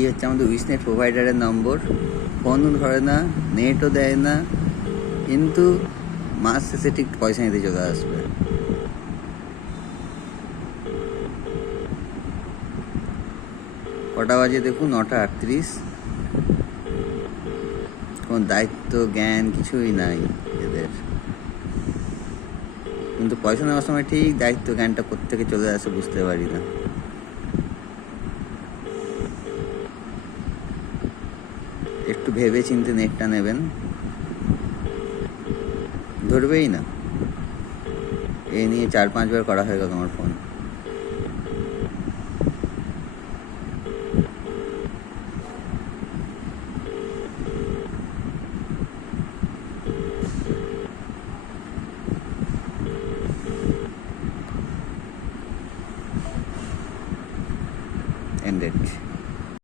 এই হচ্ছে আমাদের উইসনেট প্রোভাইডারের নম্বর। ফোনও ধরে না, নেটও দেয় না, কিন্তু মাস শেষে ঠিক পয়সা নিতে চলে আসবে। কটা বাজে দেখুন, 9:38। কোনো দায়িত্ব জ্ঞান কিছুই নাই এদের, কিন্তু পয়সা নেওয়ার সময় ঠিক দায়িত্ব জ্ঞানটা কোত্থেকে চলে আসে বুঝতে পারি না। একটু ভেবে চিন্তে নেটটা নেবেন, ধরবেই না। এই নিয়ে 4-5 বার করা হয়ে গেল আমার ফোন। Ended.